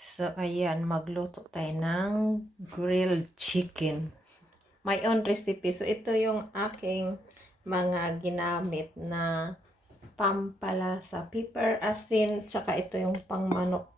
So, ayan, magluto tayo ng grilled chicken. My own recipe. So, ito yung aking mga ginamit na pampalasa. Pepper, asin, tsaka ito yung pangmanok.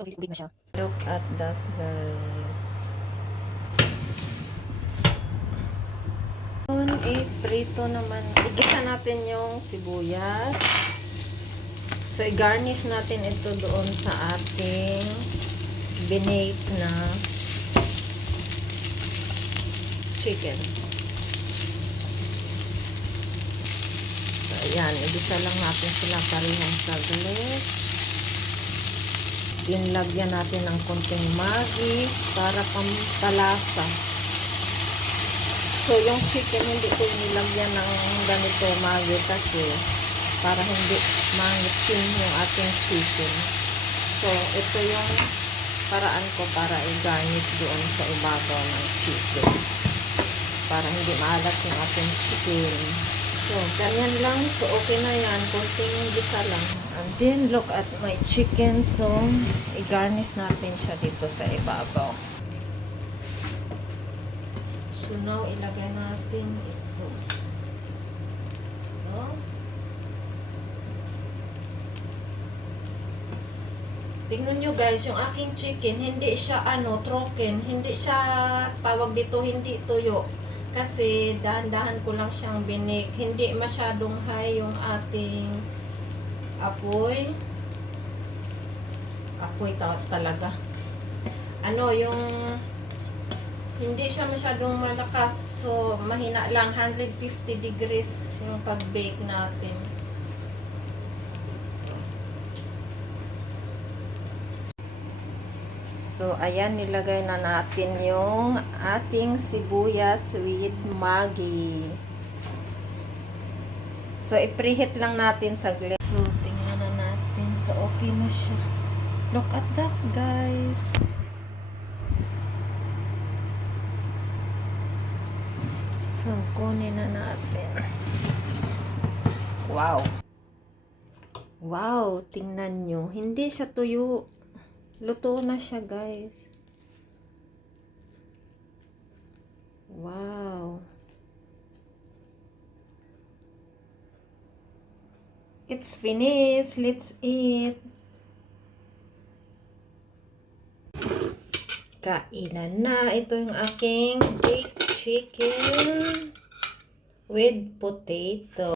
So, big na siya. Look at that, guys. Prito naman. Igisa natin yung sibuyas. So, i-garnish natin ito doon sa ating binate na chicken. So, ayan. Igisa lang natin sila parehong saglit. Dinlagyan natin ng konting Maggi para pampalasa. So, yung chicken, hindi ko nilagyan ng ganito Maggi kasi para hindi mangitim yung ating chicken. So, ito yung paraan ko para i-garnish doon sa ibabaw ng chicken. Para hindi maalat yung ating chicken. So, ganyan lang. So, okay na yan. Konting gisa lang. And then, look at my chicken. So, i-garnish natin siya dito sa ibabaw. So, now, ilagay natin ito. So, tingnan nyo guys, yung aking chicken, hindi siya troken. Hindi siya, tawag dito, hindi tuyo. Kasi, dahan-dahan ko lang siyang binik. Hindi masyadong high yung ating apoy. Apoy talaga. Yung hindi siya masyadong malakas. So, mahina lang. 150 degrees yung pag-bake natin. So, ayan, nilagay na natin yung ating sibuyas with Maggi. So, i-preheat lang natin saglit. So, tingnan na natin. So, okay na siya. Look at that, guys. So, kunin na natin. Wow. Wow, tingnan nyo. Hindi siya tuyo. Luto na siya, guys. Wow. It's finished. Let's eat. Kainan na. Ito yung aking baked chicken with potato.